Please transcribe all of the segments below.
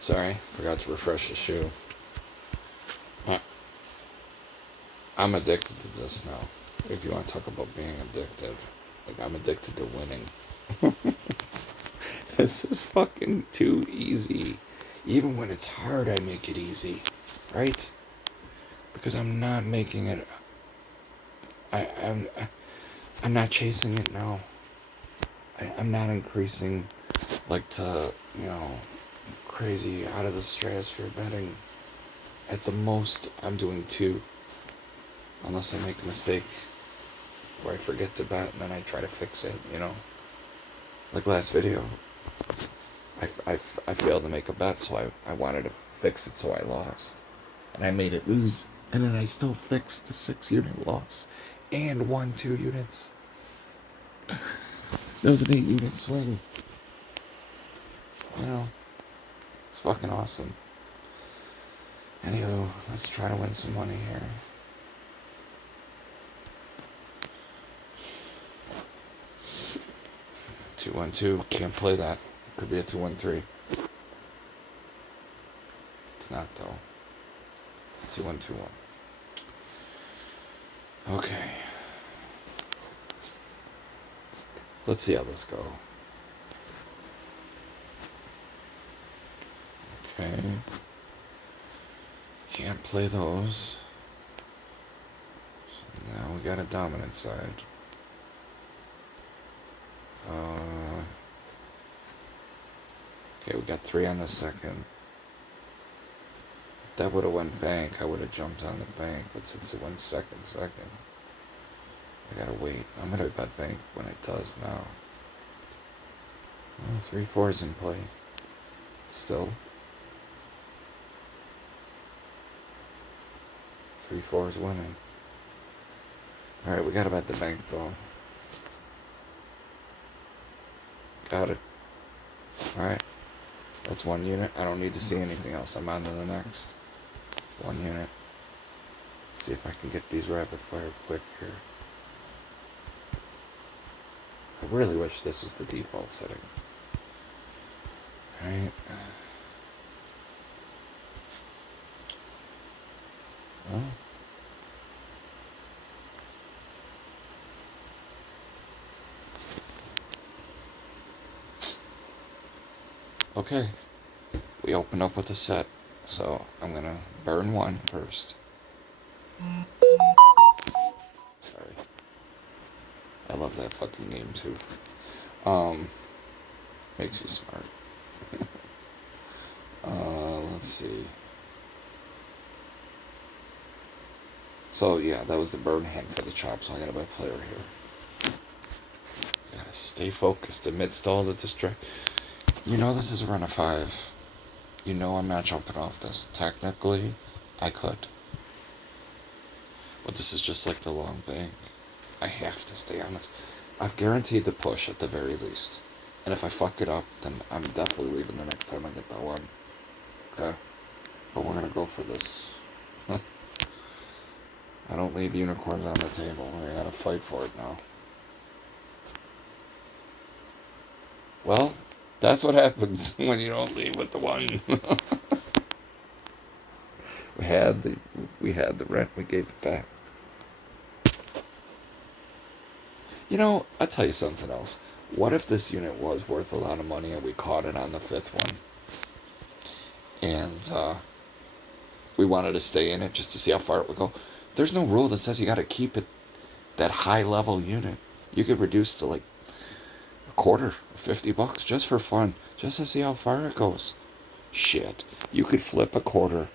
Sorry, forgot to refresh the shoe. I- I'm addicted to this now. If you want to talk about being addicted, like I'm addicted to winning. This is fucking too easy. Even when it's hard, I make it easy, right? Because I'm not making it. I, I'm I'm not chasing it now. I'm not increasing like to crazy out of the stratosphere betting. At the most, I'm doing two, unless I make a mistake where I forget to bet and then I try to fix it. Like last video, I failed to make a bet, so I wanted to fix it, so I lost. And I made it lose. And then I still fixed the 6 unit loss and won 2 units. That was an 8 unit swing. You know, it's fucking awesome. Anywho, let's try to win some money here. 2-1-2, can't play that. Could be a 2-1-3. It's not though. 2-1-2-1. Okay. Let's see how this goes. Okay. Can't play those. So now we got a dominant side. Okay, we got 3 on the second. If that would have went bank, I would have jumped on the bank. But since it went second, I gotta wait. I'm gonna bet bank when it does now. Well, 3-4's in play. Still. 3-4 is winning. Alright, we gotta bet the bank though. Got it. Alright. That's 1 unit. I don't need to see anything else. I'm on to the next. 1 unit. See if I can get these rapid fire quick here. I really wish this was the default setting. Alright. Well. Okay. We open up with a set. So I'm gonna burn 1 first. Sorry. I love that fucking game too. Makes you smart. Let's see. So yeah, that was the burn hand for the chop, so I gotta buy player here. Gotta stay focused amidst all the distract. This is a run of 5. I'm not jumping off this. Technically, I could. But this is just like the long bank. I have to stay on this. I've guaranteed the push at the very least. And if I fuck it up, then I'm definitely leaving the next time I get that one. Okay? But we're gonna go for this. I don't leave unicorns on the table. I gotta fight for it now. Well, that's what happens when you don't leave with the one. we had the rent, we gave it back. I'll tell you something else. What if this unit was worth a lot of money and we caught it on the 5th one? And we wanted to stay in it just to see how far it would go. There's no rule that says you gotta keep it that high level unit. You could reduce to like a quarter, $50 just for fun, just to see how far it goes. Shit. You could flip a quarter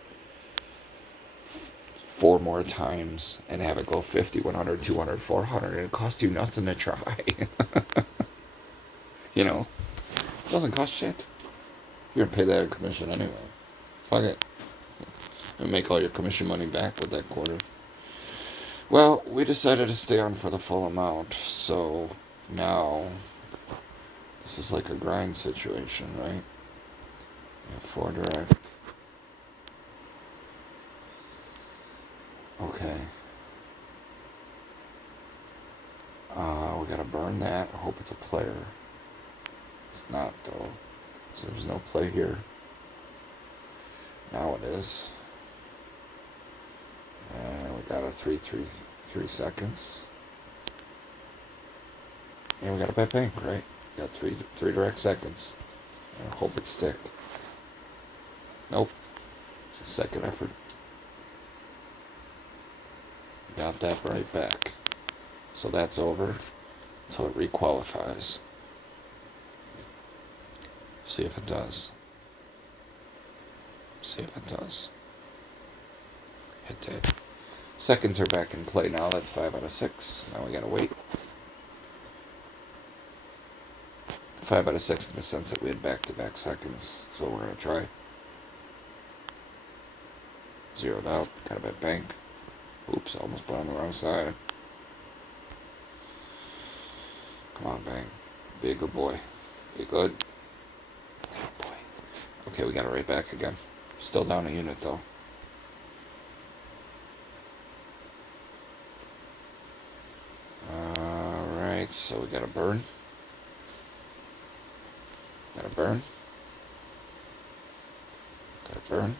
4 more times and have it go 50, 100, 200, 400, and it costs you nothing to try. It doesn't cost shit. You're gonna pay that commission anyway. Fuck it. And make all your commission money back with that quarter. Well, we decided to stay on for the full amount, so now this is like a grind situation, right? Yeah, 4 direct. Okay. We gotta burn that. I hope it's a player. It's not though, so there's no play here. it is. And we got a 3 seconds. And we got a bet bank, right? We got three direct seconds. I hope it stick. Nope. Just second effort. Got that right back. So that's over until it requalifies. See if it does. See if it does. It did. Seconds are back in play now. That's 5 out of 6. Now we gotta wait. 5 out of 6 in the sense that we had back-to-back seconds. So we're gonna try. Zeroed out. Got a bet bank. Oops, almost put on the wrong side. Come on, bank. Be a good boy. Be good. Good boy. Okay, we got it right back again. Still down a unit though. Alright, so we got a burn. Got a burn. Got a burn.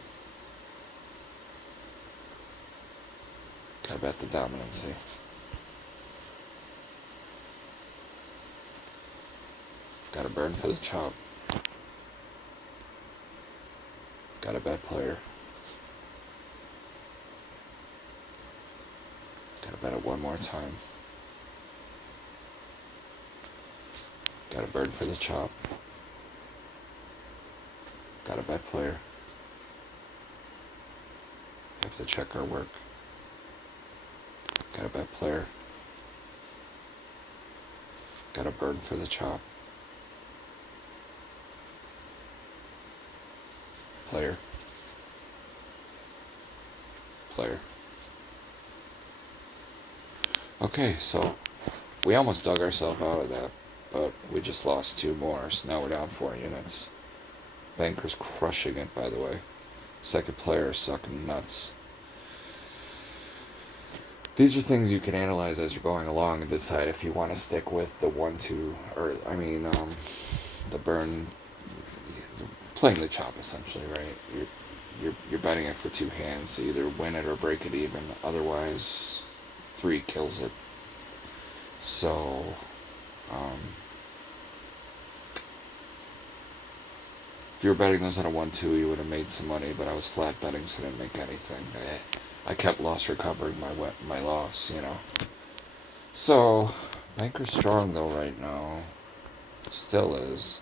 Gotta bet the dominancy. Gotta burn for the chop. Gotta bet player. Gotta bet it one more time. Gotta burn for the chop. Gotta bet player. Have to check our work. Gotta bet player. Gotta burn for the chop. Player. Player. Okay, so we almost dug ourselves out of that, but we just lost 2 more, so now we're down 4 units. Banker's crushing it, by the way. Second player is sucking nuts. These are things you can analyze as you're going along and decide if you want to stick with the 1-2, or the burn, playing the chop essentially, right? You're betting it for 2 hands, so either win it or break it even. Otherwise, 3 kills it. So, if you were betting those on a 1-2, you would have made some money, but I was flat betting, so I didn't make anything. I kept loss recovering my loss, you know. So, Banker's strong though right now. Still is.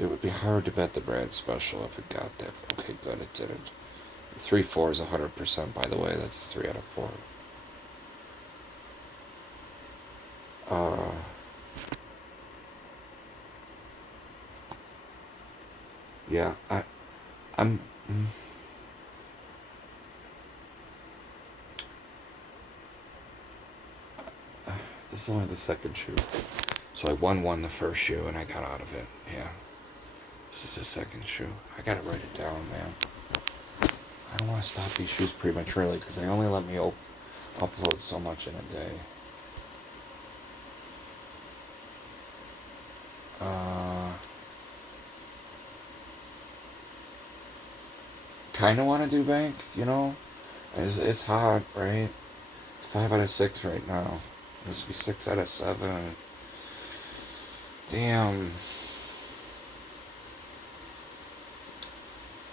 It would be hard to bet the Brad special if it got there. Okay, good, it didn't. 3-4 is 100%, by the way. That's 3 out of 4. Yeah, I'm. This is only the second shoe. So I won the first shoe and I got out of it. Yeah. This is the second shoe. I gotta write it down, man. I don't want to stop these shoes prematurely because they only let me upload so much in a day. Kind of want to do bank, you know? It's hot, right? It's 5 out of 6 right now. This would be 6 out of 7. Damn.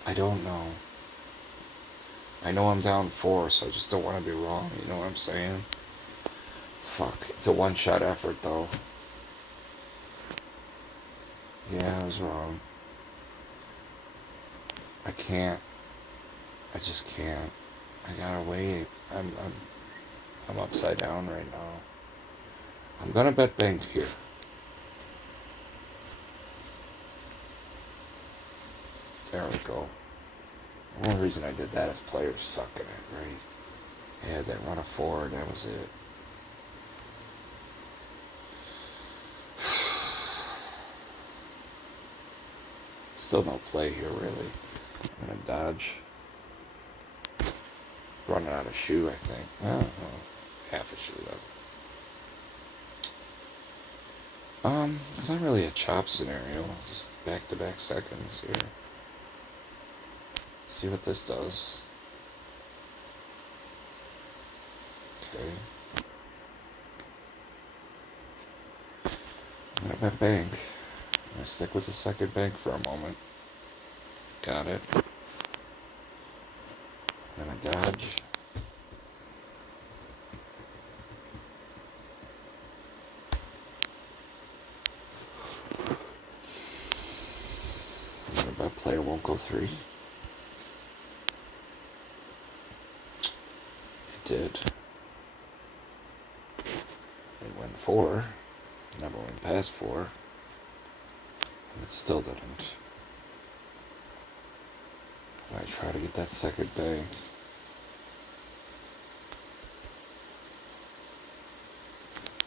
I don't know. I know I'm down 4, so I just don't want to be wrong. You know what I'm saying? Fuck. It's a one-shot effort, though. Yeah, I was wrong. I can't. I just can't. I gotta wait. I'm upside down right now. I'm gonna bet bank here. There we go. The only reason I did that is players suck at it, right? I had that run of 4, and that was it. Still no play here, really. I'm gonna dodge. Running out of shoe, I think. Oh, half a shoe left. It's not really a chop scenario. Just back-to-back seconds here. See what this does. Okay. I'm gonna bet bank. I'm gonna stick with the second bank for a moment. Got it. I'm gonna dodge. I'm gonna bet player won't go 3. It did. It went 4. Never went past 4. And it still didn't. I try to get that second bank.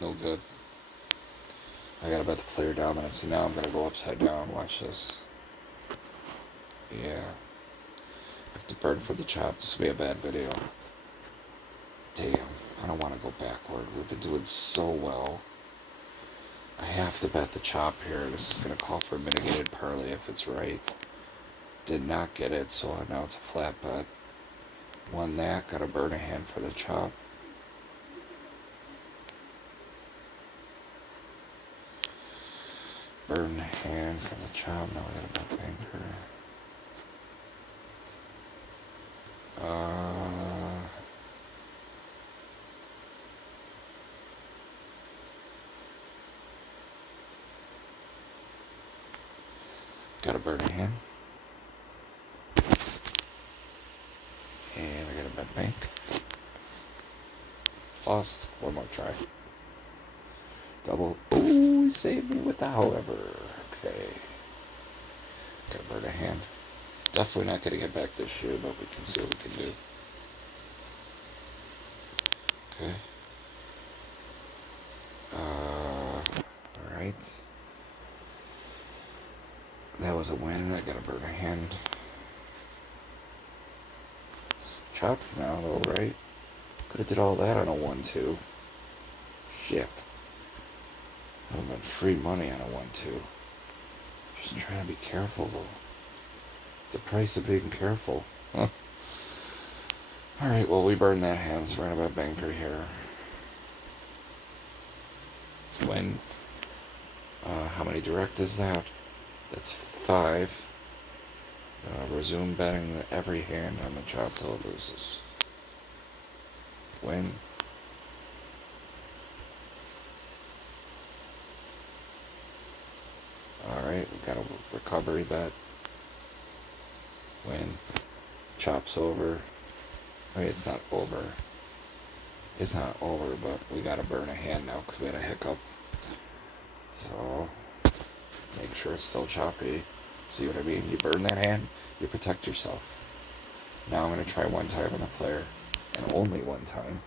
No good. I gotta bet the player dominance, and now I'm gonna go upside down. Watch this. Yeah. I have to burn for the chop. This will be a bad video. Damn. I don't want to go backward. We've been doing so well. I have to bet the chop here. This is gonna call for a mitigated parlay if it's right. Did not get it, so now it's a flat bet. Won that. Gotta burn a hand for the chop. Burn a hand for the chop. Now we gotta bet banker. Gotta burn a hand. And I gotta bet bank. Lost. One more try. Double. Ooh, saved me with the however. Okay. Gotta burn a hand. Definitely not gonna get back this year, but we can see what we can do. Okay. Alright. That was a win. I gotta burn a hand. It's chopped now, though, right? Could have did all that on a 1-2. Shit. I would have been free money on a 1-2. Just trying to be careful, though. It's the price of being careful. Huh. Alright, well, we burned that hand, so we're gonna bet banker here. Win. How many direct is that? That's 5. Resume betting every hand on the chop till it loses. Win. Alright, we got a recovery bet. Win. Chop's over. I mean, it's not over. It's not over, but we gotta burn a hand now because we had a hiccup. So, make sure it's still choppy. See what I mean? You burn that hand, you protect yourself. Now I'm gonna try one time on the player, and only one time.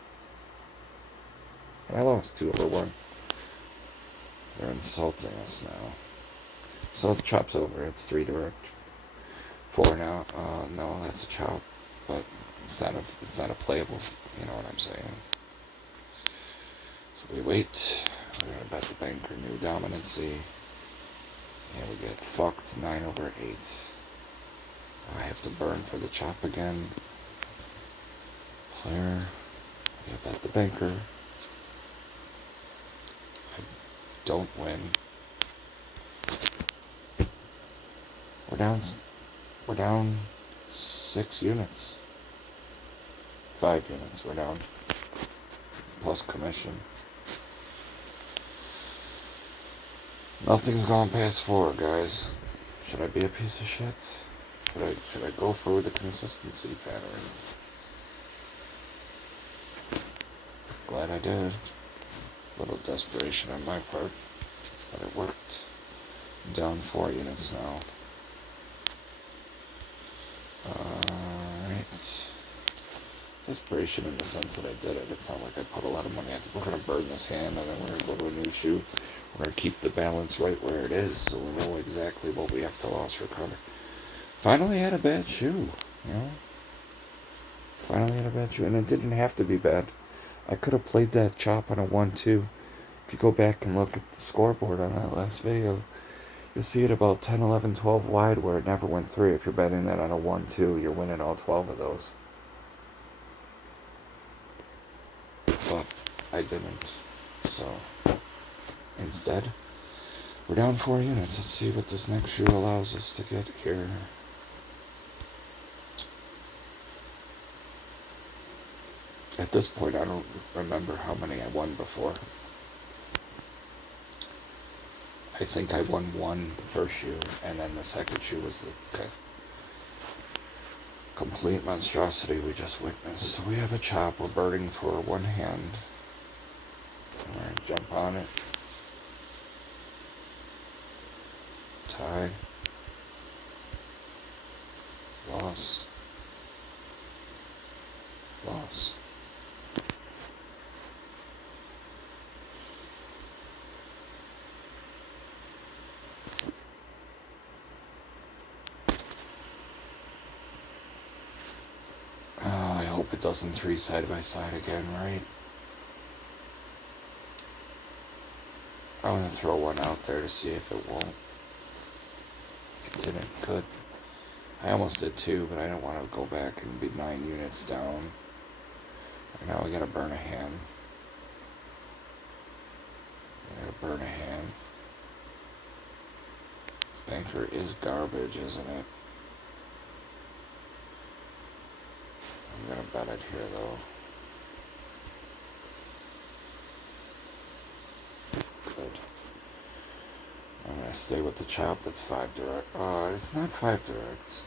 And I lost 2/1. They're insulting us now. So the chop's over. It's 3 direct. 4 now. No, that's a chop, but it's not a playable. You know what I'm saying? So we wait. We're gonna bet the banker new dominancy, and we get fucked 9/8. I have to burn for the chop again. Player. We gotta bet the banker. I don't win. We're down 6 units. 5 units. We're down. Plus commission. Nothing's gone past 4, guys. Should I be a piece of shit? Should I go for the consistency pattern? Glad I did. A little desperation on my part, but it worked. I'm down 4 units now. Alright. Desperation in the sense that I did it. It's not like I put a lot of money. We're going to burn this hand, and then we're going to go to a new shoe. We're going to keep the balance right where it is, so we know exactly what we have to loss recover. Finally had a bad shoe, you know? Finally had a bad shoe, and it didn't have to be bad. I could have played that chop on a 1-2. If you go back and look at the scoreboard on that last video, You'll see it about 10, 11, 12 wide where it never went 3. If you're betting that on a 1-2, you're winning all 12 of those. But I didn't. So instead, we're down 4 units. Let's see what this next shoe allows us to get here. At this point, I don't remember how many I won before. I think I won 1 the first shoe, and then the second shoe was the complete monstrosity we just witnessed. So we have a chop. We're birding for 1 hand. Alright, jump on it. Tie. Loss. Loss. I hope it doesn't 3 side by side again, right? I'm gonna throw 1 out there to see if it won't. It didn't. Good. I almost did 2, but I don't want to go back and be 9 units down. And now we gotta burn a hand. We gotta burn a hand. Banker is garbage, isn't it? I'm gonna bet it here, though. Good. I'm gonna stay with the chop. That's 5 direct. It's not 5 directs.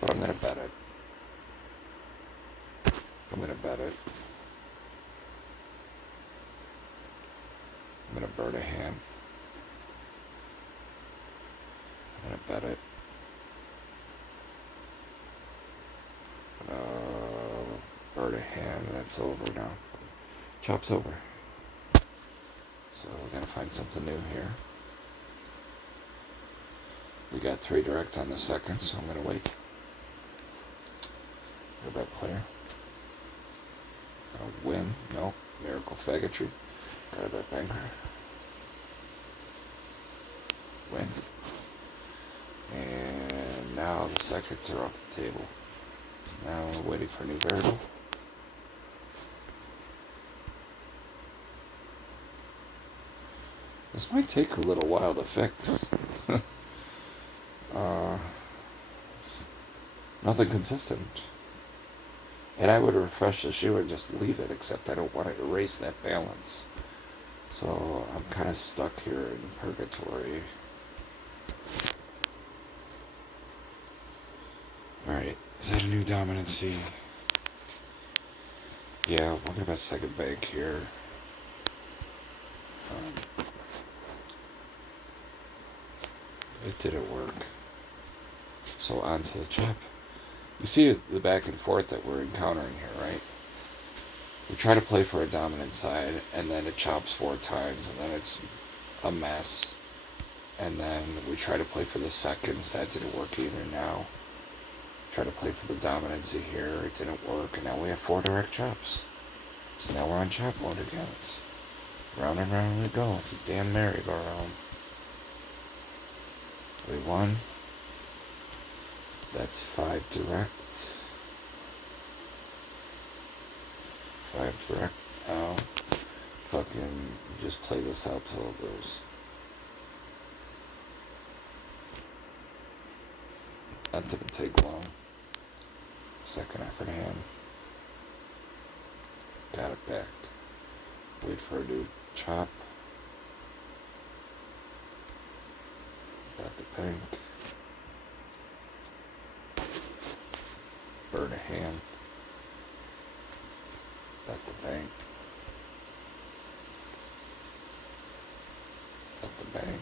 But I'm gonna bet it. I'm gonna bet it. I'm gonna burn a hand. I'm gonna bet it. Burn a hand. That's over now. Chop's over. So we gotta find something new here. We got 3 direct on the second, so I'm gonna wait. Go bet player. Gonna win. Nope. Miracle faggotry. Gotta bet banker. Win. And now the seconds are off the table. So now we're waiting for a new variable. This might take a little while to fix. Nothing consistent. And I would refresh the shoe and just leave it, except I don't want to erase that balance. So I'm kind of stuck here in purgatory. Alright, is that a new dominancy? Yeah, we're going to bet second bank here. It didn't work. So on to the chop. You see the back and forth that we're encountering here, right? We try to play for a dominant side, and then it chops 4 times, and then it's a mess. And then we try to play for the seconds. That didn't work either now. Try to play for the dominancy here. It didn't work, and now we have 4 direct chops. So now we're on chop mode again. It's round and round we go. It's a damn merry-go-round. We won. That's 5 direct. 5 direct. Now, fucking just play this out till it goes. That didn't take long. Second effort hand. Got it back. Wait for a new chop. Got the bank. Burn a hand. Got the bank. Got the bank.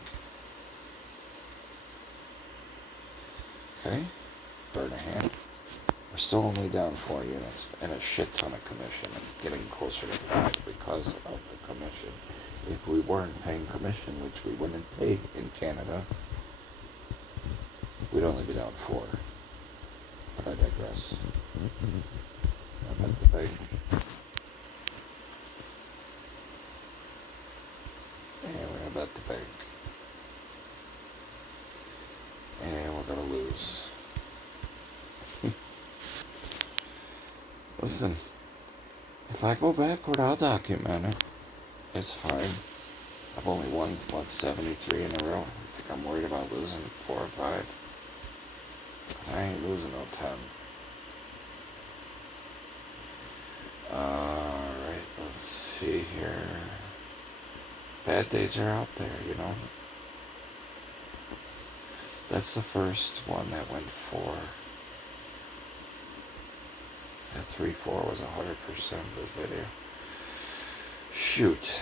Okay. Burn a hand. We're still only down 4 units and a shit ton of commission. It's getting closer to 5 because of the commission. If we weren't paying commission, which we wouldn't pay in Canada, we'd only be down 4. But I digress. I bet the bank. And we're gonna bet the bank. And we're gonna lose. Listen, if I go backward, I'll document it. It's fine. I've only won 173 in a row. I think I'm worried about losing 4 or 5. I ain't losing no 10. Alright, let's see here. Bad days are out there, you know. That's the first one that went 4. That 3-4 was 100% of the video. Shoot.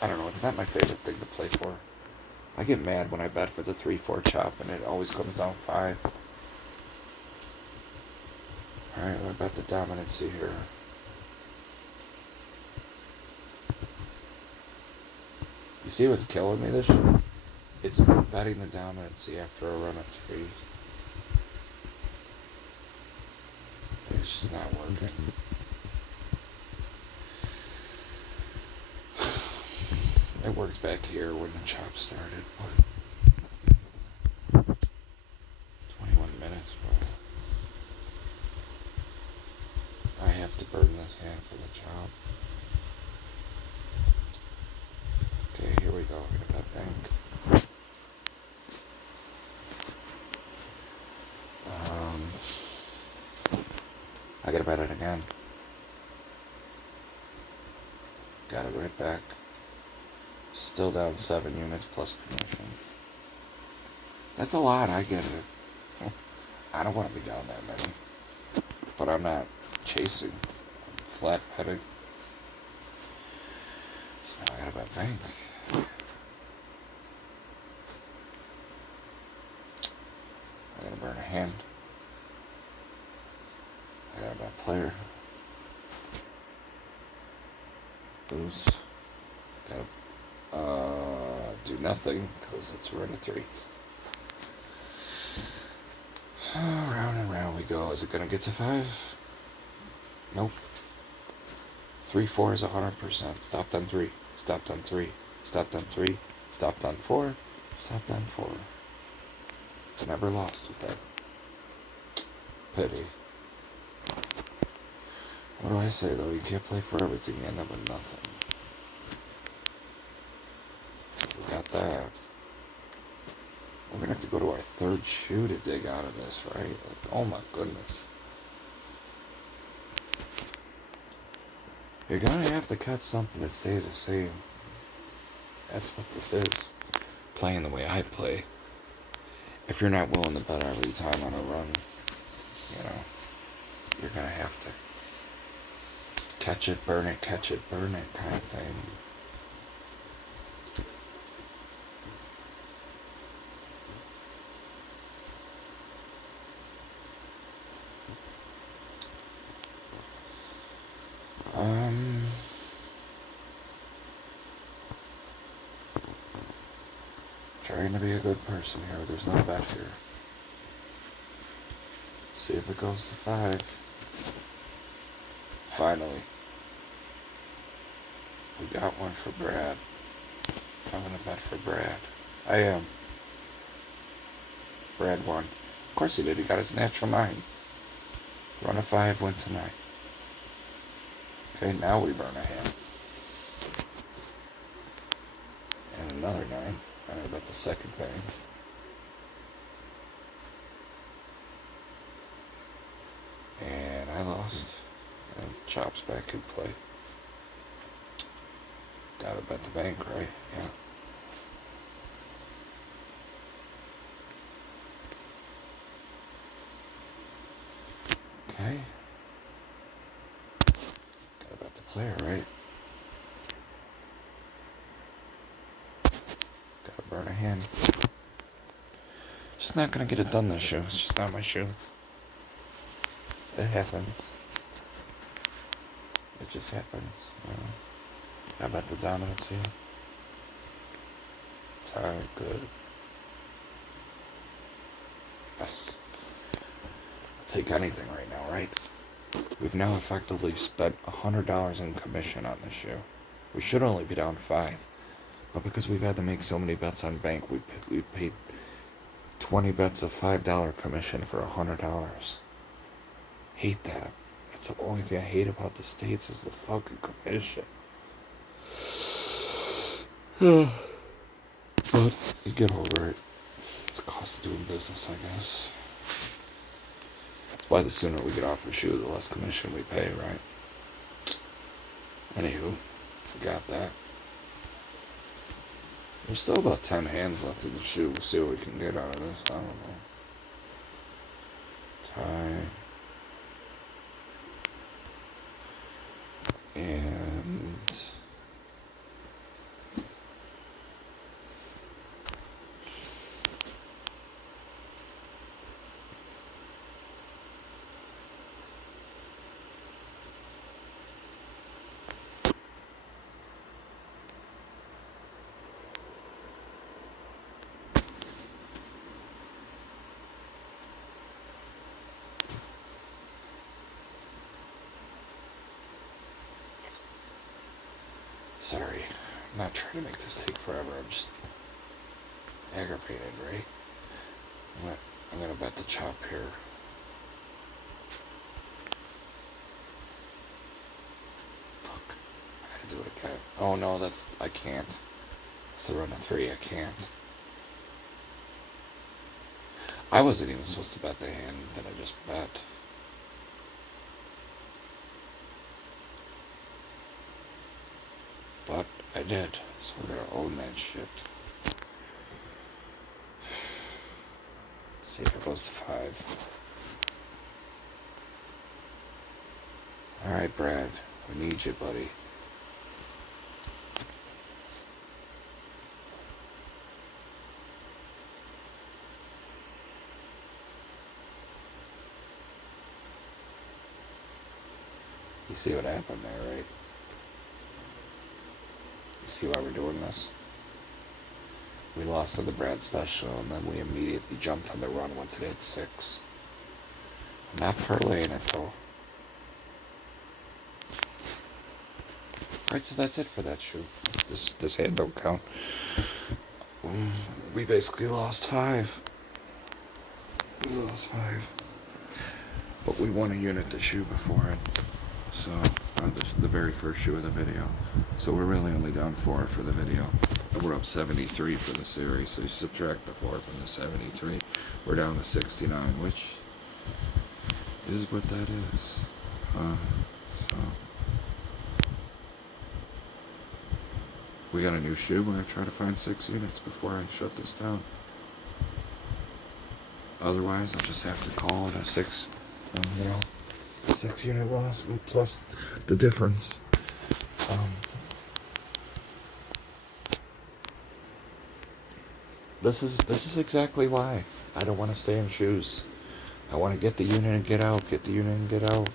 I don't know, it's not my favorite thing to play for. I get mad when I bet for the 3-4 chop and it always comes down 5. Alright, what about the dominancy here? You see what's killing me this year? It's betting the dominancy after a run of 3. It's just not working. It worked back here when the chop started, but 21 minutes, bro. I have to burn this hand for the chop. Okay, here we go. I'm gonna bet bank. I gotta bet it again. Got it right back. Still down 7 units plus commission. That's a lot, I get it. I don't want to be down that many. But I'm not chasing. I'm flat betting. So now I gotta bet bank. I gotta burn a hand. I gotta bet player. Lose. Gotta do nothing because it's a run of 3. Round and round we go. Is it gonna get to 5? Nope. 3-4 is 100%. Stopped on 3. Stopped on 3. Stopped on 3. Stopped on 4. Stopped on 4. Never lost with that. Pity. What do I say though? You can't play for everything. You end up with nothing. We got that. We're gonna have to go to our 3rd shoe to dig out of this, right? Like, oh my goodness. You're gonna have to catch something that stays the same. That's what this is. Playing the way I play. If you're not willing to bet every time on a run, you know, you're gonna have to catch it, burn it kind of thing. Trying to be a good person here. There's no bet here. See if it goes to 5. Finally. We got one for Brad. I'm gonna bet for Brad. I am. Brad won. Of course he did. He got his natural 9. Run a 5, went to 9. Okay, now we burn a hand. And another 9. I don't know about the second thing. And I lost. And chop's back in play. Gotta bet the bank, right? Yeah. Okay. Gotta bet the player, right? Gotta burn a hand. Just not gonna get it done this show. It's just not my show. It happens. It just happens. How about the dominance here? Tired, good. Yes. I'll take anything right now, right? We've now effectively spent $100 in commission on this shoe. We should only be down 5. But because we've had to make so many bets on bank, we paid 20 bets of $5 commission for $100. Hate that. That's the only thing I hate about the States is the fucking commission. But you get over it. It's the cost of doing business, I guess. That's why the sooner we get off a shoe, the less commission we pay, right? Anywho, forgot that. There's still about 10 hands left in the shoe. We'll see what we can get out of this. I don't know. Tie. And... Sorry, I'm not trying to make this take forever. I'm just aggravated, right? I'm gonna bet the chop here. Fuck, I had to do it again. Oh no, I can't. It's a run of 3, I can't. I wasn't even supposed to bet the hand that I just bet. But I did, so we're gonna own that shit. See if it goes to 5. Alright, Brad, we need you, buddy. You see what happened there, right? You see why we're doing this? We lost to the Brad special, and then we immediately jumped on the run once it hit 6. Not parlaying it, though. Alright, so that's it for that shoe. This hand don't count. We basically lost 5. We lost 5. But we won a unit to shoe before it. So, the very first shoe of the video. So we're really only down 4 for the video. We're up 73 for the series, so you subtract the 4 from the 73. We're down to 69, which is what that is. So we got a new shoe. We're gonna try to find 6 units before I shut this down. Otherwise, I'll just have to call it a 6. A 6 unit loss plus the difference. This is exactly why I don't want to stay in shoes. I want to get the unit and get out, get the unit and get out.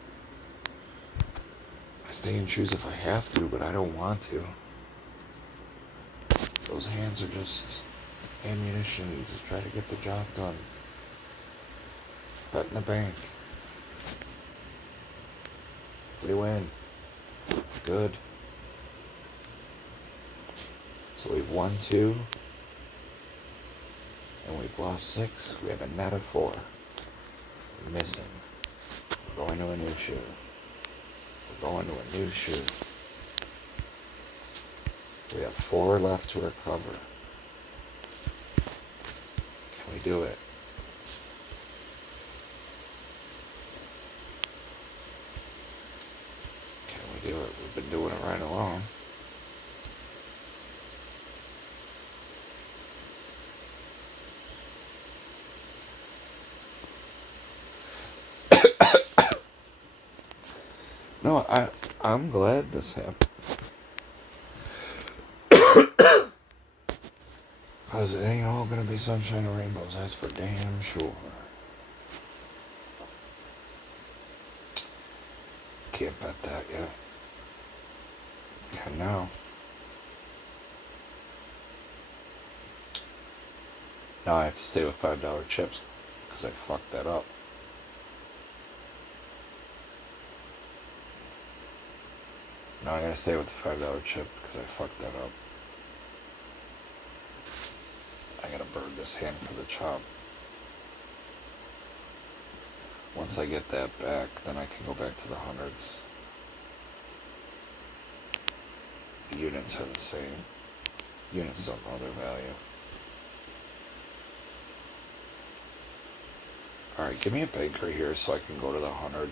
I stay in shoes if I have to, but I don't want to. Those hands are just ammunition to try to get the job done. Bet in the bank. We win. Good. So we've won 2. And we've lost 6. We have a net of 4. We're missing. We're going to a new shoe. We're going to a new shoe. We have 4 left to recover. Can we do it? Can we do it? We've been doing it right along. No, I'm glad this happened. Because it ain't all gonna be sunshine and rainbows, that's for damn sure. Can't bet that yet. Can now. Now I have to stay with $5 chips because I fucked that up. No, I gotta stay with the $5 chip because I fucked that up. I gotta burn this hand for the chop. Once I get that back, then I can go back to the hundreds. The units are the same. Units don't know their value. Alright, give me a banker here so I can go to the 100.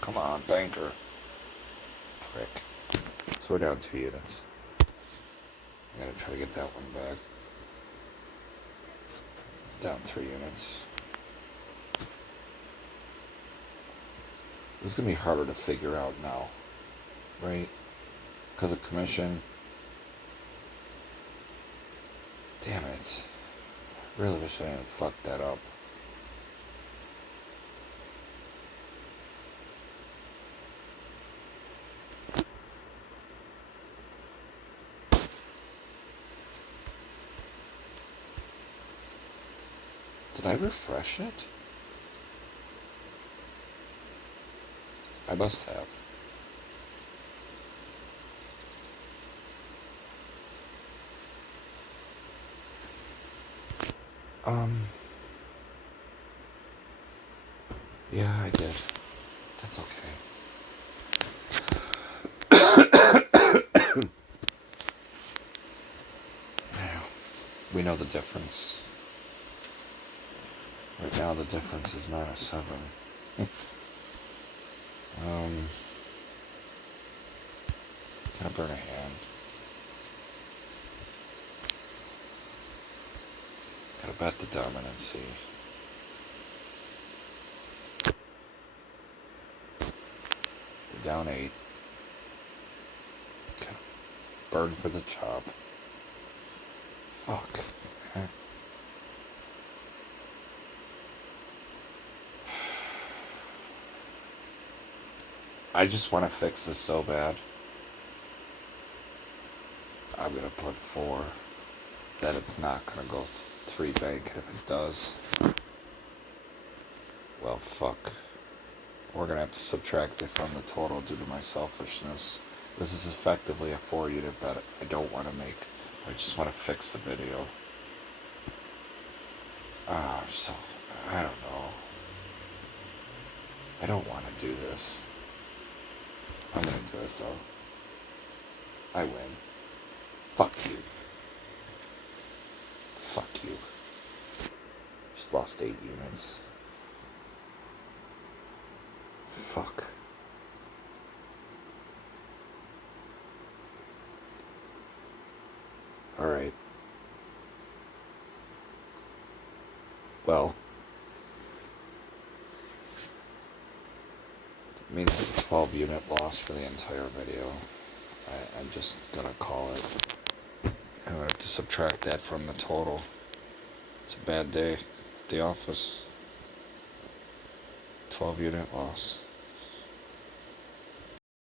Come on, banker. Prick. So we're down 2 units. I gotta try to get that one back. Down 3 units. This is gonna be harder to figure out now, right? Because of commission. Damn it. I really wish I hadn't fucked that up. Did I refresh it? I must have. Yeah, I did. That's okay. Now, we know the difference. Right now the difference is -7. Can I burn a hand? Gotta bet the dominancy. We're down 8. Okay. Burn for the chop. Fuck. I just want to fix this so bad. I'm gonna put 4. That it's not gonna go 3 bank, and if it does, well, fuck. We're gonna have to subtract it from the total due to my selfishness. This is effectively a 4-unit bet I don't want to make. I just want to fix the video. So, I don't know. I don't want to do this. I'm gonna do it though. I win. Fuck you. Fuck you. Just lost 8 units. Fuck. Alright. Well. It means it's a 12-unit loss for the entire video. I'm just gonna call it. I'm gonna have to subtract that from the total. It's a bad day at the office. 12-unit loss.